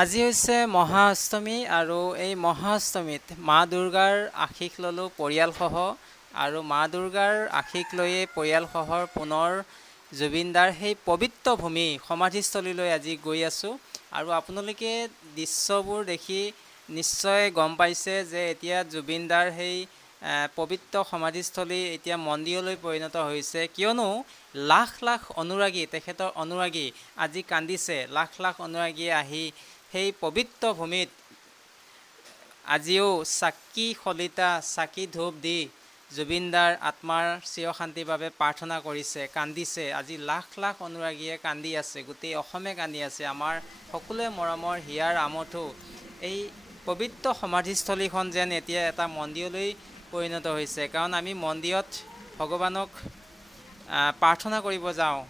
আজি হৈছে মহাষ্টমী আৰু এই মহাষ্টমীত মা দুৰ্গাৰ আশীষ ল'লোঁ পৰিয়ালসহ আৰু মা দুৰ্গাৰ আশীষ লৈয়ে পৰিয়ালসহ পুনৰ জুবিনদাৰ সেই পবিত্ৰ ভূমি সমাধিস্থলীলৈ আজি গৈ আছোঁ আৰু আপোনালোকে দৃশ্যবোৰ দেখি নিশ্চয় গম পাইছে যে এতিয়া জুবিনদাৰ সেই পবিত্ৰ সমাধিস্থলী এতিয়া মন্দিৰলৈ পৰিণত হৈছে কিয়নো লাখ লাখ অনুৰাগী তেখেতৰ অনুৰাগী আজি কান্দিছে লাখ লাখ অনুৰাগীয়ে আহি সেই পবিত্ৰ ভূমিত আজিও চাকি খলিতা চাকি ধূপ দি জুবিনদাৰ আত্মাৰ চিৰশান্তিৰ বাবে প্ৰাৰ্থনা কৰিছে কান্দিছে আজি লাখ লাখ অনুৰাগীয়ে কান্দি আছে গোটেই অসমে কান্দি আছে আমাৰ সকলোৱে মৰমৰ হিয়াৰ আমঠু এই পবিত্ৰ সমাধিস্থলীখন যেন এতিয়া এটা মন্দিৰলৈ পৰিণত হৈছে কাৰণ আমি মন্দিৰত ভগৱানক প্ৰাৰ্থনা কৰিব যাওঁ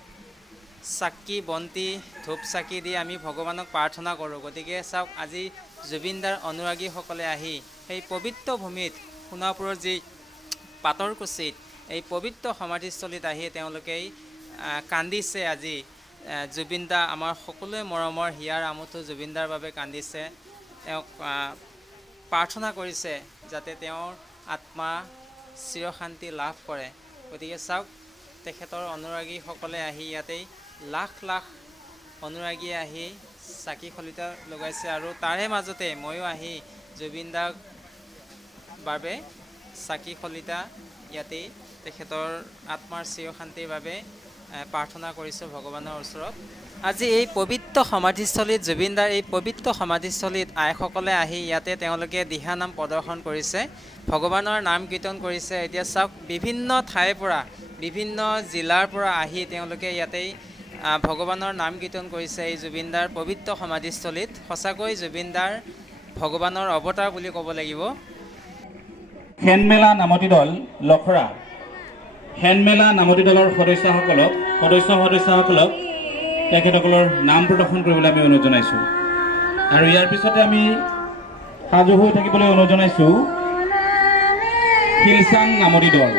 চাকি বন্তি ধূপ চাকি দি আমি ভগৱানক প্ৰাৰ্থনা কৰোঁ গতিকে চাওক আজি জুবিনদাৰ অনুৰাগীসকলে আহি সেই পবিত্ৰ ভূমিত সোণাপুৰৰ যি পাতৰকুচিত এই পবিত্ৰ সমাধিস্থলীত আহি তেওঁলোকে কান্দিছে আজি জুবিনদা আমাৰ সকলোৱে মৰমৰ হিয়াৰ আমঠু জুবিনদাৰ বাবে কান্দিছে তেওঁক প্ৰাৰ্থনা কৰিছে যাতে তেওঁৰ আত্মা চিৰশান্তি লাভ কৰে গতিকে চাওক তেখেতৰ অনুৰাগীসকলে আহি ইয়াতেই লাখ লাখ অনুৰাগীয়ে আহি চাকি খলিতা লগাইছে আৰু তাৰে মাজতে ময়ো আহি জুবিনদাৰ বাবে চাকি খলিতা ইয়াতেই তেখেতৰ আত্মাৰ চিৰশান্তিৰ বাবে প্ৰাৰ্থনা কৰিছোঁ ভগৱানৰ ওচৰত আজি এই পবিত্ৰ সমাধিস্থলীত জুবিনদাৰ এই পবিত্ৰ সমাধিস্থলীত আইসকলে আহি ইয়াতে তেওঁলোকে দিহানাম প্ৰদৰ্শন কৰিছে ভগৱানৰ নাম কীৰ্তন কৰিছে এতিয়া চাওক বিভিন্ন ঠাইৰ পৰা বিভিন্ন জিলাৰ পৰা আহি তেওঁলোকে ইয়াতেই ভগৱানৰ নাম কীৰ্তন কৰিছে এই জুবিনদাৰ পবিত্ৰ সমাধিস্থলীত সঁচাকৈ জুবিনদাৰ ভগৱানৰ অৱতাৰ বুলি ক'ব লাগিব হেনমেলা নামতি দল লখৰা হেনমেলা নামতি দলৰ সদস্যসকলক তেখেতসকলৰ নাম প্ৰদৰ্শন কৰিবলৈ আমি অনুৰোধ জনাইছোঁ আৰু ইয়াৰ পিছতে আমি সাজু হৈ থাকিবলৈ অনুৰোধ জনাইছোঁ শিলচাং নামতি দল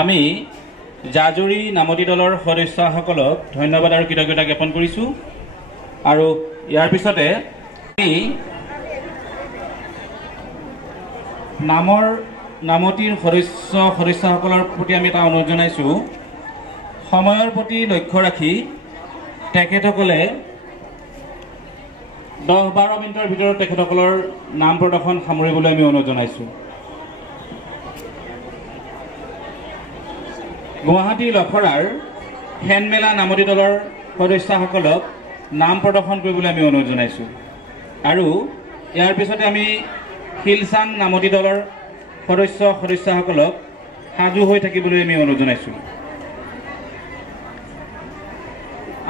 আমি জাজুৰী নামতি দলৰ সদস্যসকলক ধন্যবাদ আৰু কৃতজ্ঞতা জ্ঞাপন কৰিছোঁ আৰু ইয়াৰ পিছতে নামতিৰ সদস্যসকলৰ প্ৰতি আমি এটা অনুৰোধ জনাইছোঁ সময়ৰ প্ৰতি লক্ষ্য ৰাখি তেখেতসকলে 10-12 মিনিটৰ ভিতৰত তেখেতসকলৰ নাম প্ৰদৰ্শন সামৰিবলৈ আমি অনুৰোধ জনাইছোঁ গুৱাহাটী লখৰাৰ হেনমেলা নামতি দলৰ সদস্যসকলক নাম প্ৰদৰ্শন কৰিবলৈ আমি অনুৰোধ জনাইছোঁ আৰু ইয়াৰ পিছতে আমি শিলচাং নামতি দলৰ সদস্যসকলক সাজু হৈ থাকিবলৈ আমি অনুৰোধ জনাইছোঁ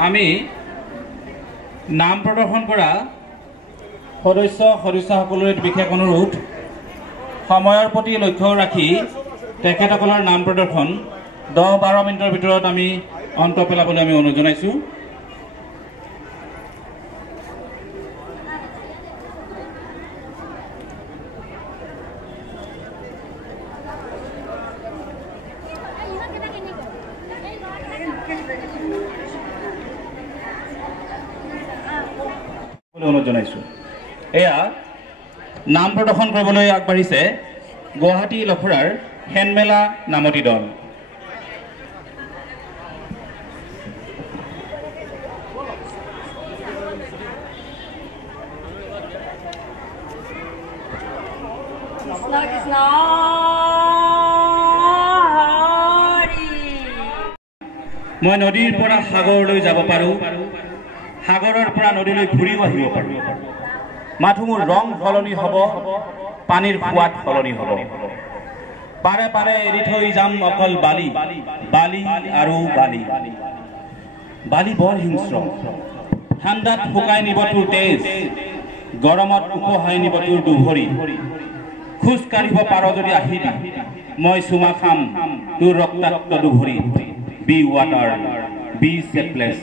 আমি নাম প্ৰদৰ্শন কৰা সদস্যসকলৰ বিশেষ অনুৰোধ সময়ৰ প্ৰতি লক্ষ্য ৰাখি তেখেতসকলৰ নাম প্ৰদৰ্শন 10-12 মিনিটৰ ভিতৰত আমি অন্ত পেলাবলৈ আমি অনুৰোধ জনাইছোঁ অনুৰোধ জনাইছোঁ। এয়া নাম প্ৰদৰ্শন কৰিবলৈ আগবাঢ়িছে গুৱাহাটী লফৰাৰ হেনমেলা নামতি দল। মই নদীৰ পৰা সাগৰলৈ যাব পাৰোঁ, সাগৰৰ পৰা নদীলৈ ঘূৰিও আহিব পাৰোঁ। মাথো মোৰ ৰং সলনি হ'ব, পানীৰ সোৱাদ সলনি হ'ব। পাৰে পাৰে এৰি থৈ যাম অকল বালি, বালি আৰু বালি। বালি বৰ হিংস্ৰ, ঠাণ্ডাত শুকাই নিব তোৰ তেজ, গৰমত উপহাই নিব তোৰ দুভৰি। খোজ কাঢ়িব পাৰ যদি আহিবি, মই চুমা খাম তোৰ ৰক্তাক্ত দুভৰি। Be water, be চেটলেছ।